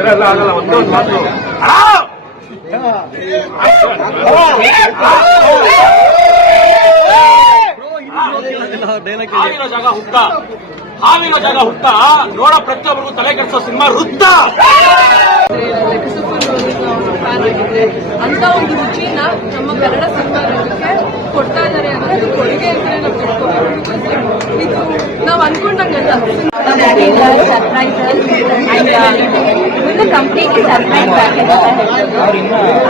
ತರ ಎಲ್ಲ ಆಗಲ್ಲ. ಒಂದೊಂದು ಮಾತು ಹಾವಿನ ಜಾಗ ಹುತ್ತ, ಹಾವಿನ ಜಾಗ ಹುತ್ತ, ನೋಡ ಪ್ರತಿಯೊಬ್ಬರಿಗೂ ತಲೆ ಕೆಡಿಸೋ ಸಿನಿಮಾ ವೃತ್ತ. ಫ್ಯಾನ್ ಆಗಿದ್ರೆ ಅಂತ ಒಂದು ರುಚಿನ ನಮ್ಮ ಕನ್ನಡ ಸಿನಿಮಾ ರಂಗಕ್ಕೆ ಕೊಡ್ತಾ ಇದ್ದಾರೆ ಅಂದ್ರೆ ಕೊಡುಗೆ ಅಂತಾನೆ ನಾವು ತಿಳ್ಕೊಬೇಕು. ಇದು ನಾವು ಅನ್ಕೊಂಡಂಗಲ್ಲ. Completely surprise package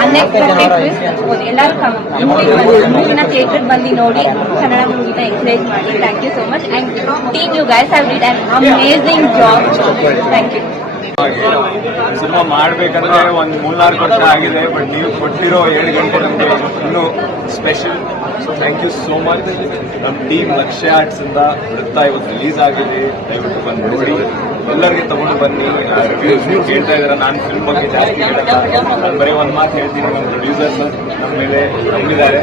unexpected twist. ಎಲ್ಲರೂ ಮೂವಿನ ಥಿಯೇಟರ್ ಬಂದು ನೋಡಿ ಕನ್ನಡ ಮೂವಿನ ಎಂಕರೇಜ್ ಮಾಡಿ. Thank you so much and team you guys have did an amazing job. Thank you. Cinema ಮಾಡ್ಬೇಕಂದ್ರೆ ಒಂದು 3-4 ವರ್ಷ ಆಗಿದೆ, ಬಟ್ ನೀವು ಕೊಟ್ಟಿರೋ 7 ಗಂಟೆ ನಮಗೆ ಇನ್ನೂ special. So thank you so much. ನಮ್ಮ ಟೀಮ್ ಲಕ್ಷ್ಯ ಆರ್ಟ್ಸ್ ಇಂದ ವೃತ್ತ ಇವತ್ತು ರಿಲೀಸ್ ಆಗಿದೆ, ದಯವಿಟ್ಟು ಬಂದು ನೋಡಿ, ಎಲ್ಲರಿಗೆ ತಗೊಂಡು ಬನ್ನಿ. ರಿವ್ಯೂಸ್ ನೀವು ಕೇಳ್ತಾ ಇದ್ದೀರಾ, ನಾನು ಫಿಲ್ಮ್ ಬಗ್ಗೆ ಜಾಸ್ತಿ ಹೇಳಲ್ಲ, ನಾನು ಬರೀ ಒಂದು ಮಾತು ಹೇಳ್ತೀನಿ. ನಮ್ಮ ಪ್ರೊಡ್ಯೂಸರ್ಸ್ ನಮ್ಮ ಮೇಲೆ ನಂಬಿದ್ದಾರೆ,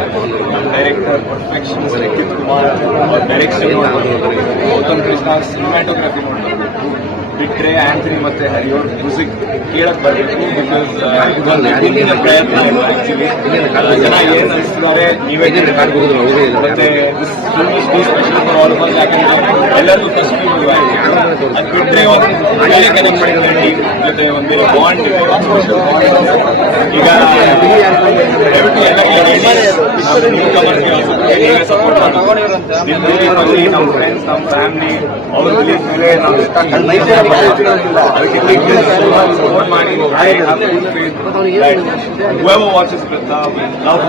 ನಮ್ಮ ಡೈರೆಕ್ಟರ್ ಪರ್ಫೆಕ್ಷನ್ ಲಿಖಿತ್ ಕುಮಾರ್ ಅವ್ರ ಡೈರೆಕ್ಷನ್ ನೋಡ್ಬೋದು, ಗೌತಮ್ ಕೃಷ್ಣ ಸಿನಿಮ್ಯಾಟೋಗ್ರಫಿ ನೋಡ್ಬೋದು, ಬಿಟ್ರೆ ಆಂಥನಿ ಮತ್ತೆ ಹರಿಯೋರ್ ಮ್ಯೂಸಿಕ್ ಕೇಳಕ್ ಬರಬೇಕು. ಬಿಕಾಸ್ ಇದೊಂದು ಪ್ರಯತ್ನ ಆಕ್ಚುಲಿ ಜನ ಏನ್ ಅನಿಸ್ತಿದ್ದಾರೆ ನೀವೇ ಮತ್ತೆ special for all of us. ಯಾಕಂದ್ರೆ ಎಲ್ಲರಿಗೂ ಫಸ್ಟ್ ಅದು ಬಿಟ್ರೆ ಒಳ್ಳೆ ಕೆಲಸ ಮಾಡಿದ್ದಾರೆ ಟೀಮ್ ಜೊತೆ, ಒಂದು ಬಾಂಡ್ ಇದೆ. ಈಗ ದಯವಿಟ್ಟು ಎಲ್ಲ ಸಪೋರ್ಟ್ ಮಾಡಿ. ನಮ್ಮ ಫ್ರೆಂಡ್ಸ್, ನಮ್ಮ ಫ್ಯಾಮಿಲಿ ಅವ್ರ ರಿಲೀಸ್ ಮೇಲೆ ನಾವು ಅದಕ್ಕೆ ಸಪೋರ್ಟ್ ಮಾಡಿ. I have full faith that whoever watches Vritha will love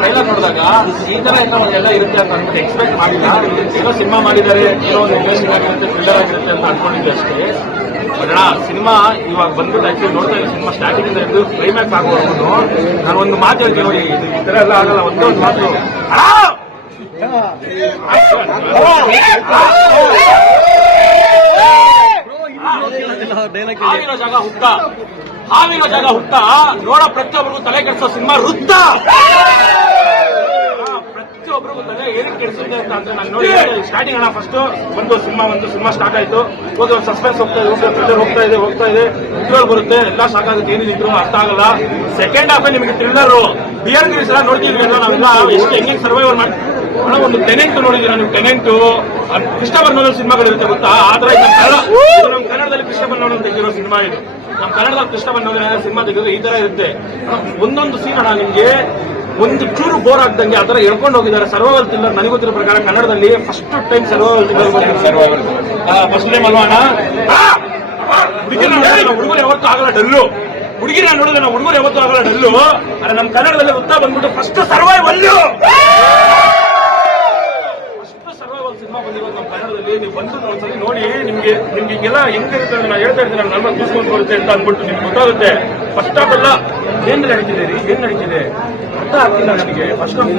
trailer ನೋಡಿದಾಗ ಈ ತರ ಎಲ್ಲ ಇರುತ್ತೆ ಅಂತ ಅಂದ್ಬಿಟ್ಟು ಎಕ್ಸ್ಪೆಕ್ಟ್ ಮಾಡಿಲ್ಲ. ಏನೋ ಸಿನಿಮಾ ಮಾಡಿದ್ದಾರೆ, ಏನೋ ಒಂದು ಇನ್ವೆಸ್ಟಿಂಗ್ ಆಗಿರುತ್ತೆ, ಥ್ರಿಲ್ಲರ್ ಆಗಿರುತ್ತೆ ಅಂತ ಅನ್ಕೊಂಡಿದ್ದೆ ಅಷ್ಟೇ. ಬಟ್ ಸಿನಿಮಾ ಇವಾಗ ಬಂದ್ಬಿಟ್ಟು ಆಕ್ಚುಲಿ ನೋಡ್ತಾ ಇದ್ದೀನಿ, ಸಿನಿಮಾ ಸ್ಟಾರ್ಟಿಂಗ್ ಇಂದ ಹಿಡಿದು ಕ್ಲೈಮ್ಯಾಕ್ಸ್ ಆಗೋವರೆಗೂ ನಾನು ಒಂದು ಮಾತು ಹೇಳ್ತೀನಿ ನೋಡಿ, ಈ ತರ ಎಲ್ಲ ಆಗಲ್ಲ. ಒಂದೊಂದು ಮಾತು ಹಾವಿನ ಜಾಗ ಹುತ್ತ, ಹಾವಿನ ಜಾಗ ಹುತ್ತ, ನೋಡ ಪ್ರತಿಯೊಬ್ಬರಿಗೂ ತಲೆ ಕೆಡಿಸೋ ಸಿನಿಮಾ ವೃತ್ತ. ಪ್ರತಿಯೊಬ್ಬರಿಗೂ ತಲೆ ಏನಕ್ಕೆ ಕೆಡಿಸಿದೆ ಅಂತ ಅಂದ್ರೆ ನಾನು ನೋಡಿ ಸ್ಟಾರ್ಟಿಂಗ್ ಅಣ್ಣ ಫಸ್ಟ್ ಸಿನಿಮಾ ಸ್ಟಾರ್ಟ್ ಆಯ್ತು, ಹೋಗಿ ಒಂದು ಸಸ್ಪೆನ್ಸ್ ಹೋಗ್ತಾ ಇದೆ, ಥ್ರಿಲ್ಲರ್ ಬರುತ್ತೆ, ಎಲ್ಲ ಸಾಕ್ ಆಗುತ್ತೆ, ಏನಿದ್ರು ಅರ್ಥ ಆಗಲ್ಲ. ಸೆಕೆಂಡ್ ಹಾಫ್ ನಿಮಗೆ ಥ್ರಿಲ್ಲರ್ ಬಿಯರ್ ಗಿರೀಸ್ ಎಲ್ಲ ನೋಡ್ತೀವಿ ನಾವೆಲ್ಲ ಎಷ್ಟು ಹೆಂಗೆ ಸರ್ವೈವಲ್ ಮಾಡಿ. ಒಂದು ಟೆನೆಂಟ್ ನೋಡಿದ್ದೀರಾ ನೀವು? ಟೆನೆಂಟ್ ಕ್ರಿಸ್ಟೋಫರ್ ನೋಲನ್ ಸಿನಿಮಾಗಳಿರುತ್ತೆ ಗೊತ್ತಾ, ಆದ್ರೆ ನಮ್ಮ ಕನ್ನಡದಲ್ಲಿ ಕ್ರಿಸ್ಟೋಫರ್ ನೋಲನ್ ತೆಗೆದಿರೋ ಸಿನಿಮಾ ಇದು. ನಮ್ಮ ಕನ್ನಡದಲ್ಲಿ ಕ್ರಿಸ್ಟೋಫರ್ ನೋಲನ್ ಸಿನಿಮಾ ತೆಗೆದ್ರೆ ಈ ತರ ಇರುತ್ತೆ. ಒಂದೊಂದು ಸೀನ್ ಅಣ್ಣ ನಿಮ್ಗೆ ಒಂದು ಚೂರು ಬೋರ್ ಆಗ್ದಂಗೆ ಆ ತರ ಹೇಳ್ಕೊಂಡು ಹೋಗಿದ್ದಾರೆ. ಸರ್ವೈವಲ್ ಥ್ರಿಲ್ಲರ್ ನನಗೆ ಗೊತ್ತಿರೋ ಪ್ರಕಾರ ಕನ್ನಡದಲ್ಲಿ first time survival thriller first time ಅಲ್ವಾ ಅಣ್ಣ? ಹುಡುಗರು ಯಾವತ್ತೂ ಆಗಲ್ಲ ಡಲ್ಲು, ಹುಡುಗಿನ ನೋಡಿದ್ರೆ ನಾವು ಹುಡುಗರು ಯಾವತ್ತೂ ಆಗಲ್ಲ ಡಲ್ಲು. ಆದ್ರೆ ನಮ್ಮ ಕನ್ನಡದಲ್ಲಿ ವೃತ್ತ ಬಂದ್ಬಿಟ್ಟು ಫಸ್ಟ್ ಸರ್ವೈವಲ್ ಸಿನಿಮಾ ಬಂದಿರೋದು ನಮ್ಮ ಕನ್ನಡದಲ್ಲಿ. ನೀವು ಬಂದು ಒಂದ್ಸರಿ ನೋಡಿ, ನಿಮ್ಗೆ ಹಿಂಗೆಲ್ಲ ಹೆಂಗಿರುತ್ತೆ ನಾನು ಹೇಳ್ತಾ ಇದ್ದೀನಿ, ನಾನು ನನ್ನ ಕೂಸ್ಕೊಂಡು ಬರುತ್ತೆ ಅಂತ ಅಂದ್ಬಿಟ್ಟು ನಿಮ್ಗೆ ಗೊತ್ತಾಗುತ್ತೆ. ಫಸ್ಟ್ ಹಾಫ್ ಎಲ್ಲ ಏನ್ ನಡೀತಿದೆ ಅರ್ಥ ಆಗ್ತಿಲ್ಲ ನನಗೆ. ಫಸ್ಟ್ ಹಾಫ್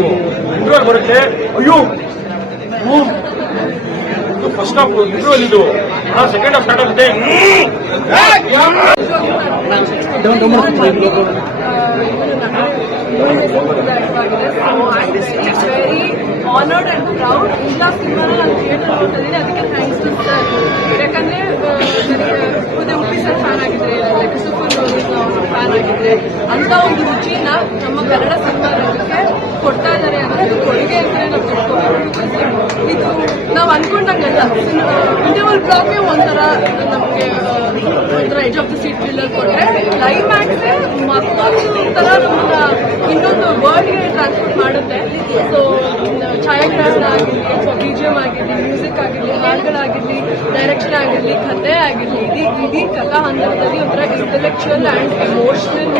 ಇಂಟರ್ವ್ಯೂ ಬರುತ್ತೆ, ಅಯ್ಯೋ ಫಸ್ಟ್ ಹಾಫ್ ಇಂಟರ್ವ್ಯೂ ಇದು, ಸೆಕೆಂಡ್ ಹಾಫ್ ಸ್ಟಾರ್ಟ್ ಆಗುತ್ತೆ. Very honoured and proud. ಇಲ್ಲ ಸಿನಿಮಾನ ನಾನು ಥಿಯೇಟರ್ ನೋಡ್ತಿದ್ದೀನಿ, ಅದಕ್ಕೆ ಥ್ಯಾಂಕ್ಸ್ ಟು ಸರ್. ಯಾಕಂದ್ರೆ ಉಪ್ಪಿ ಸರ್ ಫ್ಯಾನ್ ಆಗಿದ್ರೆ, ಕ್ರಿಸ್ಟೋಫರ್ ನೋಲನ್ ಫ್ಯಾನ್ ಆಗಿದ್ರೆ ಅಂತ ಒಂದು ರುಚಿನ ನಮ್ಮ ಕನ್ನಡ ಸಿನಿಮಾ ರಂಗಕ್ಕೆ ಕೊಡ್ತಾ ಇದ್ದಾರೆ ಅಂದ್ರೆ ಕೊಡುಗೆ ಅಂತಾನೆ ನಾವು ತಿಳ್ಕೊಬೇಕು. ಇದು ನಾವು ಅನ್ಕೊಂಡಂಗಲ್ಲ. ಇಂಟರ್ವಲ್ ಬ್ಲಾಕ್ಗೆ ಒಂಥರ ನಮಗೆ ಒಂಥರ edge of the seat thriller ಕೊಟ್ಟರೆ, ಕ್ಲೈಮ್ಯಾಕ್ಸ್ ಮತ್ತೊಂದು ತರ ನಮ್ಮನ್ನ ಇನ್ನೊಂದು ವರ್ಡ್ಗೆ ಟ್ರಾನ್ಸ್ಪೋರ್ಟ್ ಮಾಡುತ್ತೆ. ಸೊ ಛಾಯಾಗ್ರಹಣ ಆಗಿರಲಿ ಅಥವಾ ಬಿಜಿಎಂ ಆಗಿರಲಿ, ಮ್ಯೂಸಿಕ್ ಆಗಿರಲಿ, ಹಾಡುಗಳಾಗಿರಲಿ, ಡೈರೆಕ್ಷನ್ ಆಗಿರಲಿ, ಕಥೆ ಆಗಿರಲಿ, ಇಡೀ ಕಥಾ ಹಂತದಲ್ಲಿ ಒಂಥರ ಇಂಟೆಲೆಕ್ಚುಯಲ್ ಅಂಡ್ ಎಮೋಷನಲ್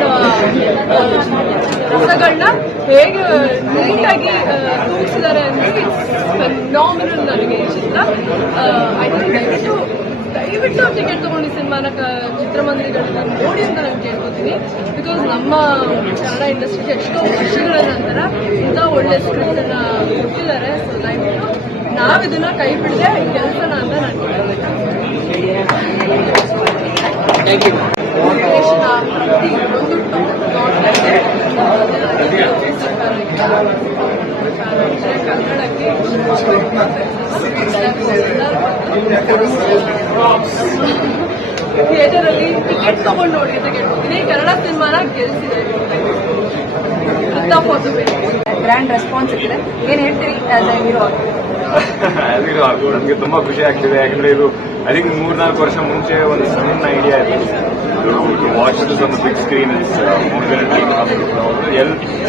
ರಸಗಳನ್ನ ಹೇಗೆ ನೀಟಾಗಿ ತೂಗಿಸಿದ್ದಾರೆ ಅಂದ್ರೆ ಇಟ್ಸ್ ಫೆನಾಮಿನಲ್. ನನಗೆ ಈ ಚಿತ್ರ ಐ ಥಿಂಕ್ ದಯವಿಟ್ಟು ಟಿಕೆಟ್ ತಗೊಂಡು ಸಿನಿಮಾನ ಚಿತ್ರಮಂದಿರಗಳನ್ನ ನೋಡಿ ಅಂತ ನಾನು ಕೇಳ್ಕೊತೀನಿ. ಬಿಕಾಸ್ ನಮ್ಮ ಕನ್ನಡ ಇಂಡಸ್ಟ್ರಿಗೆ ಎಷ್ಟೋ ವರ್ಷಗಳ ನಂತರ ಇಂಥ ಒಳ್ಳೆ ಸ್ಕ್ರಿಪ್ಟ್ ಅನ್ನ ಕೊಟ್ಟಿದ್ದಾರೆ. ಸೊ ದಯವಿಟ್ಟು ನಾವಿದನ್ನ ಕೈ ಬಿಡದೆ ಕೆಲಸನ ಅಂತ ನಾನು ಕೇಳಬೇಕು. ಥಿಯೇಟರ್ ಅಲ್ಲಿ ಟಿಕೆಟ್ ತಗೊಂಡು ನೋಡಿ ಅಂತ ಕೇಳ್ಕೊತೀನಿ. ಕನ್ನಡ ಸಿನಿಮಾನ ಗೆಲ್ಸಿದೆ. ಗ್ರ್ಯಾಂಡ್ ರೆಸ್ಪಾನ್ಸ್ ಸಿಕ್ಕಿದೆ. ಏನ್ ಹೇಳ್ತೀರಿ ಆಸ್ ಎ ಹೀರೋ? ನಮ್ಗೆ ತುಂಬಾ ಖುಷಿ ಆಗ್ತಿದೆ. ಯಾಕಂದ್ರೆ ಇದು ಐ ಥಿಂಕ್ 3-4 ವರ್ಷ ಮುಂಚೆ ಒಂದು ಸಣ್ಣ ಐಡಿಯಾ ಇತ್ತು. Watch this on the big screen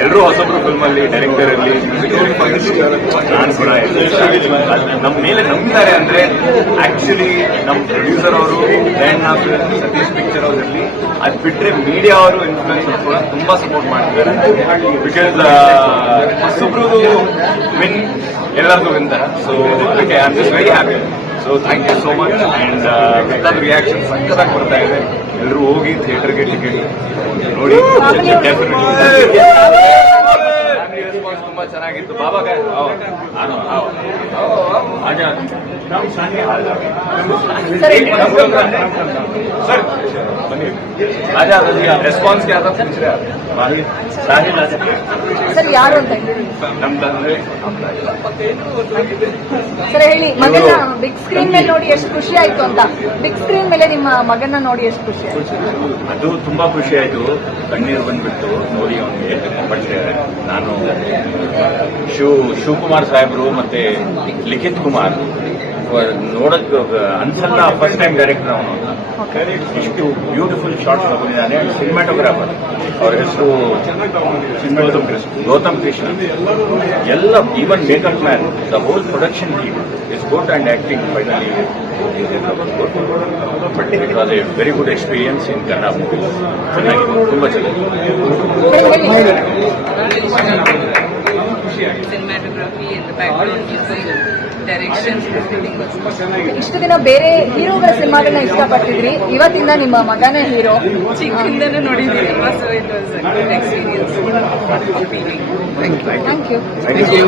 ಎಲ್ಲರೂ ಹೊಸಬ್ರು ಫಿಲ್ಮ್ ಅಲ್ಲಿ ಡೈರೆಕ್ಟರ್ ಅಲ್ಲಿ ನಾನು ಕೂಡ ನಮ್ಮ ಮೇಲೆ ನಂಬಿದ್ದಾರೆ. ಅಂದ್ರೆ ಆಕ್ಚುಲಿ ನಮ್ಮ ಪ್ರೊಡ್ಯೂಸರ್ ಅವರು ಸತೀಶ್ ಪಿಕ್ಚರ್ ಅವರಲ್ಲಿ ಅದ್ ಬಿಟ್ರೆ ಮೀಡಿಯಾ ಅವರು ಇನ್ಫ್ಲೂಯೆನ್ಸರ್ ಕೂಡ ತುಂಬಾ ಸಪೋರ್ಟ್ ಮಾಡ್ತಿದ್ದಾರೆ. ಬಿಕಾಸ್ ಹೊಸಬ್ರು ವಿನ್ ಎಲ್ಲರಿಗೂ ವಿನ್ ತರ. So I am just very happy. So thank you so much. And with reaction ಸಕ್ಕತ್ತಾಗಿ ಬರ್ತಾ ಇದೆ. ಎಲ್ಲರೂ ಹೋಗಿ ಥಿಯೇಟರ್ಗೆ ಟಿಕೆಟ್ ನೋಡಿ. ರೆಸ್ಪಾನ್ಸ್ ತುಂಬಾ ಚೆನ್ನಾಗಿತ್ತು. ಬಾಬಾ ಸರ್ ಬನ್ನಿ. ರೆಸ್ಪಾನ್ಸ್ क्या था पूछ रहे साहिल ಸರ್ ಯಾರು ಅಂತ ನಮ್ ತಂದೆ. ಸರ್ ಹೇಳಿ, ಮಗನ ಬಿಗ್ ಸ್ಕ್ರೀನ್ ಮೇಲೆ ನೋಡಿ ಎಷ್ಟು ಖುಷಿ ಆಯ್ತು ಅಂತ. ಬಿಗ್ ಸ್ಕ್ರೀನ್ ಮೇಲೆ ನಿಮ್ಮ ಮಗನ ನೋಡಿ ಎಷ್ಟು ಖುಷಿ ಆಯ್ತು? ಅದು ತುಂಬಾ ಖುಷಿ ಆಯ್ತು. ಕಣ್ಣೀರು ಬಂದ್ಬಿಟ್ಟು ನೋಡಿ ಅವನಿಗೆ. ಬಟ್ ನಾನು ಶಿವಕುಮಾರ್ ಸಾಹೇಬ್ರು ಮತ್ತೆ ಲಿಖಿತ್ ಕುಮಾರ್ ನೋಡಕ್ ಅನ್ಸಲ್ಲ. ಫಸ್ಟ್ ಟೈಮ್ ಡೈರೆಕ್ಟರ್ ಅವನು. ಇಷ್ಟು ಬ್ಯೂಟಿಫುಲ್ ಶಾರ್ಟ್ಸ್ ತಗೊಂಡಿದ್ದಾನೆ. ಸಿನಿಮಾಟೋಗ್ರಾಫರ್ ಅವ್ರ ಹೆಸರು ಗೌತಮ್ ಕೃಷ್ಣ. ಎಲ್ಲ even makeup man, the whole production team is good and acting finally but it was A very good experience in Kannada movies. ಚೆನ್ನಾಗಿದೆ, ತುಂಬಾ ಚೆನ್ನಾಗಿದೆ. Cinematography and the background music, direction, everything was ಇಷ್ಟು ದಿನ ಬೇರೆ ಹೀರೋಗಳ ಸಿನಿಮಾಗಳನ್ನ ಇಷ್ಟಪಟ್ಟಿದ್ರಿ, ಇವತ್ತಿಂದ ನಿಮ್ಮ ಮಗನೇ ಹೀರೋ. ಚಿಕ್ಕದಿಂದನೂ ನೋಡಿದ್ದೀವಿ. So it was a good experience. Thank you. Thank you.